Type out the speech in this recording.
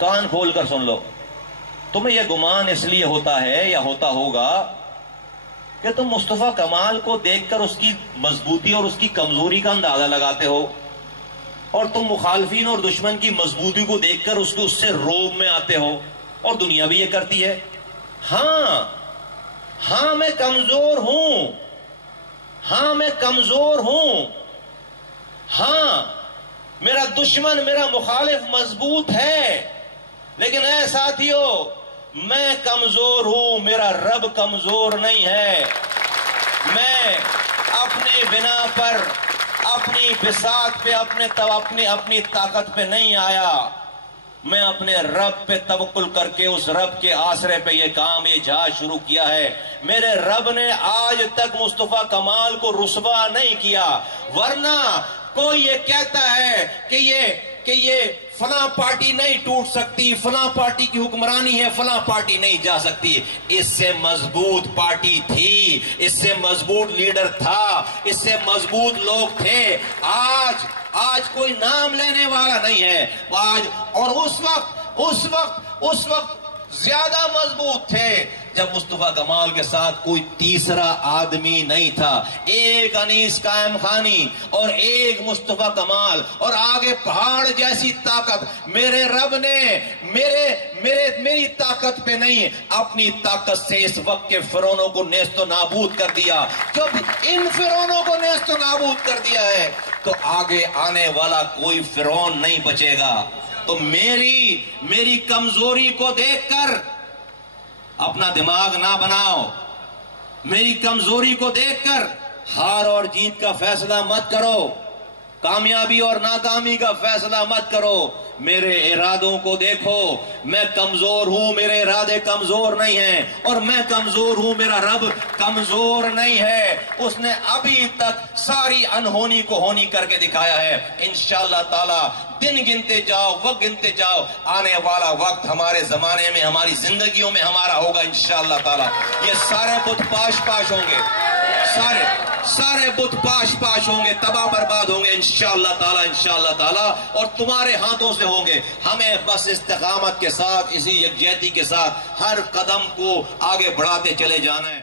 کان کھول کر سن لو، تمہیں یہ گمان اس لیے ہوتا ہے یا ہوتا ہوگا کہ تم مصطفیٰ کمال کو دیکھ کر اس کی مضبوطی اور اس کی کمزوری کا اندازہ لگاتے ہو، اور تم مخالفین اور دشمن کی مضبوطی کو دیکھ کر اس سے روب میں آتے ہو، اور دنیا بھی یہ کرتی ہے۔ ہاں میں کمزور ہوں، ہاں میں کمزور ہوں، ہاں میرا دشمن میرا مخالف مضبوط ہے، لیکن اے ساتھیو میں کمزور ہوں، میرا رب کمزور نہیں ہے۔ میں اپنی بنا پر، اپنی بساط پہ، اپنی طاقت پہ نہیں آیا، میں اپنے رب پہ توکل کر کے اس رب کے آسرے پہ یہ کام، یہ جہاد شروع کیا ہے۔ میرے رب نے آج تک مصطفیٰ کمال کو رسوا نہیں کیا، ورنہ کوئی یہ کہتا ہے کہ یہ فلاں پارٹی نہیں ٹوٹ سکتی، فلاں پارٹی کی حکمرانی ہے، فلاں پارٹی نہیں جا سکتی۔ اس سے مضبوط پارٹی تھی، اس سے مضبوط لیڈر تھا، اس سے مضبوط لوگ تھے۔ آج کوئی نام لینے والا نہیں ہے آج، اور اس وقت زیادہ مضبوط تھے جب مصطفیٰ کمال کے ساتھ کوئی تیسرا آدمی نہیں تھا۔ ایک انیس قائم خانی اور ایک مصطفیٰ کمال، اور آگے پہاڑ جیسی طاقت۔ میرے رب نے میری طاقت پہ نہیں، اپنی طاقت سے اس وقت کے فرعونوں کو نیست و نابود کر دیا۔ جب ان فرعونوں کو نیست و نابود کر دیا ہے تو آگے آنے والا کوئی فرعون نہیں بچے گا۔ تو میری کمزوری کو دیکھ کر اپنا دماغ نہ بناؤ، میری کمزوری کو دیکھ کر ہار اور جیت کا فیصلہ مت کرو، کامیابی اور ناکامی کا فیصلہ مت کرو۔ میرے ارادوں کو دیکھو، میں کمزور ہوں، میرے ارادے کمزور نہیں ہیں، اور میں کمزور ہوں، میرا رب کمزور نہیں ہے۔ اس نے ابھی تک ساری انہونی کو ہونی کر کے دکھایا ہے۔ انشاءاللہ تعالی دن گنتے جاؤ، وقت گنتے جاؤ، آنے والا وقت ہمارے زمانے میں، ہماری زندگیوں میں ہمارا ہوگا انشاءاللہ تعالی۔ یہ سارے بت پاش ہوں گے، سارے بت پاش ہوں گے، تباہ برباد ہوں گے انشاءاللہ تعالی، اور تمہارے ہاتھوں سے ہوں گے۔ ہمیں بس استقامت کے ساتھ، اسی یکجہتی کے ساتھ ہر قدم کو آگے بڑھاتے چلے جانا ہے۔